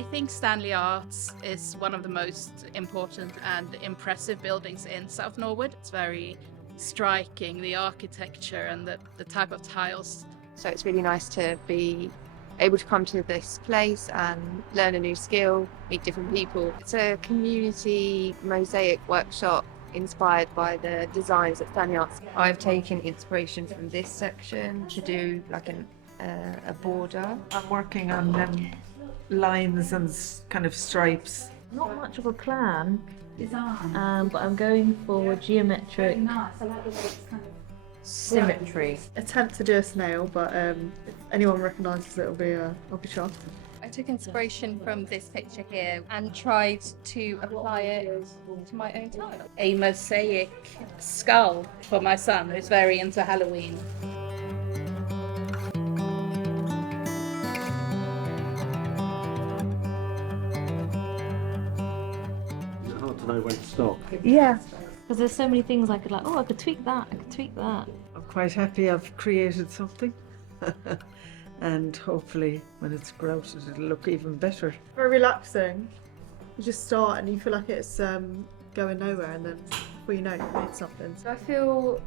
I think Stanley Arts is one of the most important and impressive buildings in South Norwood. It's very striking, the architecture and the type of tiles. So it's really nice to be able to come to this place and learn a new skill, meet different people. It's a community mosaic workshop inspired by the designs at Stanley Arts. I've taken inspiration from this section to do like a border. I'm working on lines and kind of stripes. Not much of a plan, but I'm going for geometric symmetry. Attempt to do a snail, but if anyone recognises it, I'll be shocked. I took inspiration from this picture here and tried to apply it to my own tile. A mosaic skull for my son, who's very into Halloween. Is it hard to know when to stop? Yeah, because there's so many things I could I could tweak that, I could tweak that. I'm quite happy I've created something. And hopefully when it's grouted it'll look even better. Very relaxing. You just start and you feel like it's going nowhere, and then before you know it, you've made something. So I feel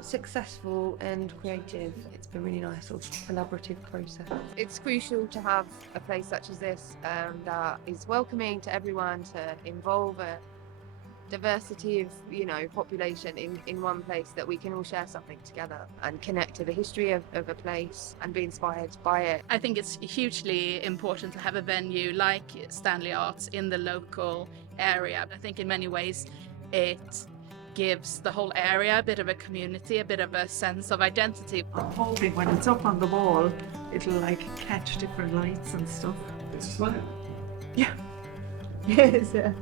successful and creative. It's been really nice, sort of collaborative process. It's crucial to have a place such as this that is welcoming to everyone, to involve a diversity of population in one place, that we can all share something together and connect to the history of a place and be inspired by it. I think it's hugely important to have a venue like Stanley Arts in the local area. I think in many ways it gives the whole area a bit of a community, a bit of a sense of identity. I'm hoping when it's up on the wall it'll catch different lights and stuff. It's fun. Yeah. Yes, yeah.